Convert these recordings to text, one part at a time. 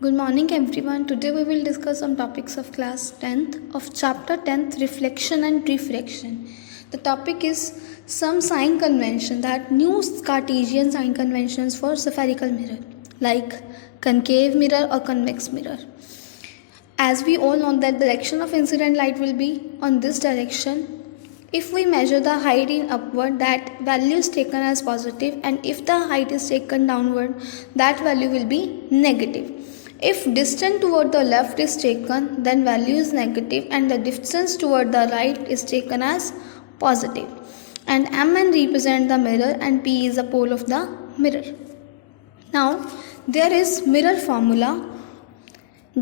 Good morning everyone. Today we will discuss some topics of class 10th of chapter 10th reflection and refraction. The topic is some sign convention, that new Cartesian sign conventions for spherical mirror like concave mirror or convex mirror. As we all know that the direction of incident light will be on this direction. If we measure the height in upward, that value is taken as positive, and if the height is taken downward, that value will be negative. If distance toward the left is taken, then value is negative, and the distance toward the right is taken as positive. And Mn represent the mirror and P is the pole of the mirror. Now there is mirror formula.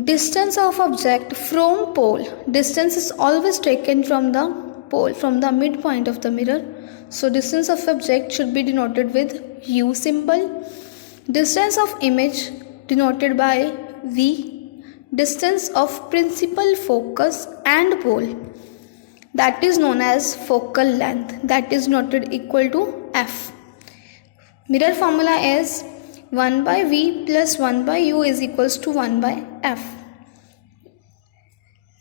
Distance of object from pole. Distance is always taken from the pole, from the midpoint of the mirror. So distance of object should be denoted with U symbol. Distance of image denoted by V. Distance of principal focus and pole, that is known as focal length, that is noted equal to F. Mirror formula is 1 by V plus 1 by U is equals to 1 by F.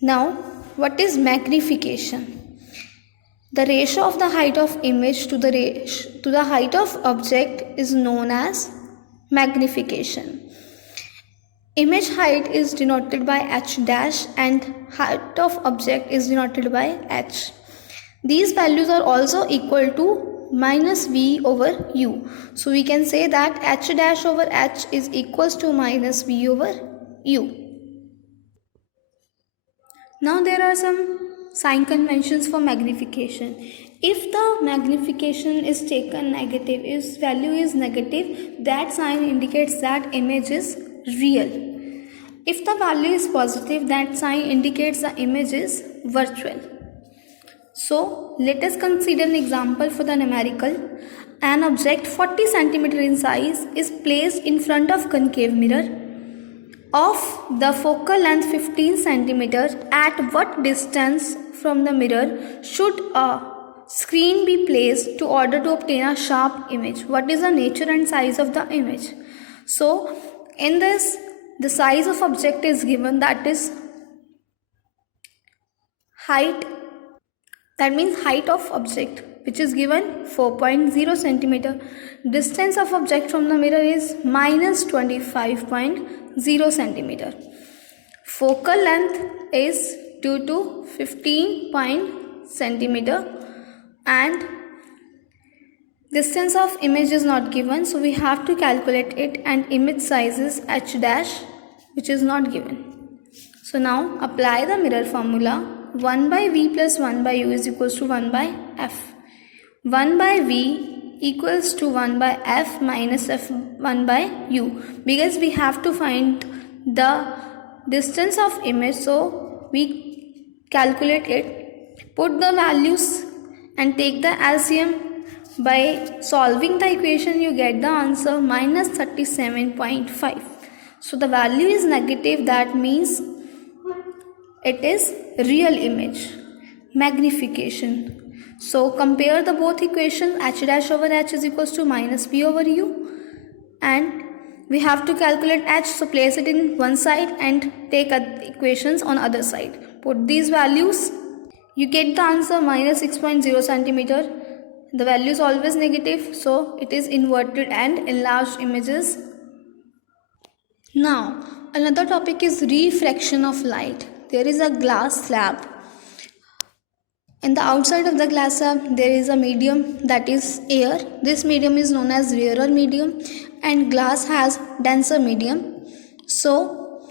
Now what is magnification? The ratio of the height of image to the height of object is known as magnification. Image height is denoted by h dash and height of object is denoted by h. These values are also equal to minus v over u. So we can say that h dash over h is equals to minus v over u. Now there are some sign conventions for magnification. If the magnification is taken negative, if value is negative, that sign indicates that image is real. If the value is positive, that sign indicates the image is virtual. So let us consider an example for the numerical. An object 40 cm in size is placed in front of concave mirror of the focal length 15 cm. At what distance from the mirror should a screen be placed to order to obtain a sharp image? What is the nature and size of the image? So in this, the size of object is given, that is height, that means height of object, which is given 4.0 cm. Distance of object from the mirror is minus 25.0 cm. Focal length is due to 15 cm and distance of image is not given, so we have to calculate it, and image size is h dash, which is not given. So now apply the mirror formula. 1 by V plus 1 by U is equals to 1 by F. 1 by V equals to 1 by F minus F 1 by U, because we have to find the distance of image, so we calculate it, put the values and take the LCM. By solving the equation you get the answer minus 37.5. So the value is negative, that means it is real image. Magnification. So compare the both equations. H dash over h is equals to minus v over u, and we have to calculate h, so place it in one side and take equations on other side. Put these values, you get the answer minus 6.0 cm. The value is always negative, so it is inverted and enlarged images. Now another topic is refraction of light. There is a glass slab. In the outside of the glass slab there is a medium, that is air. This medium is known as rarer medium, and glass has denser medium. So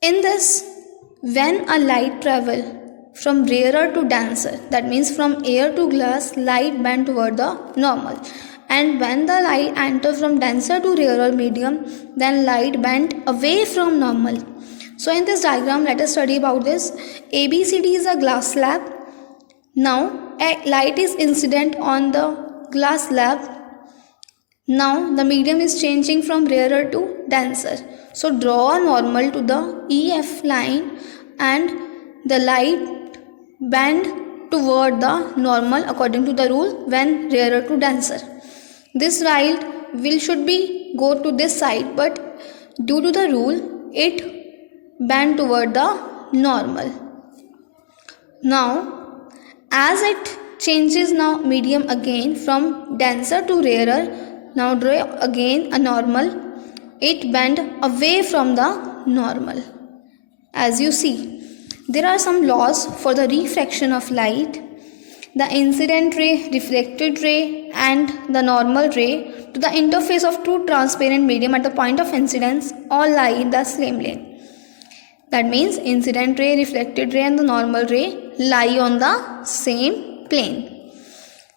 in this, when a light travel from rarer to denser, that means from air to glass, light bend toward the normal, and when the light enter from denser to rarer medium, then light bend away from normal. So in this diagram, let us study about this. ABCD is a glass slab. Now a light is incident on the glass slab. Now the medium is changing from rarer to denser. So draw a normal to the EF line, and the light bend toward the normal according to the rule when rarer to denser. This light should be go to this side, but Due to the rule, it bend toward the normal. Now, as it changes now medium again from denser to rarer, now draw again a normal, it bend away from the normal. As you see, there are some laws for the refraction of light. The incident ray, reflected ray and the normal ray to the interface of two transparent medium at the point of incidence all lie in the same plane. That means incident ray, reflected ray and the normal ray lie on the same plane.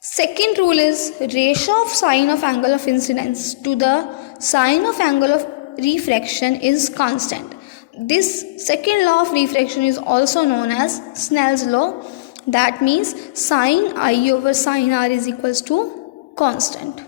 Second rule is ratio of sine of angle of incidence to the sine of angle of refraction is constant. This second law of refraction is also known as Snell's law. That means sine I over sine r is equals to constant.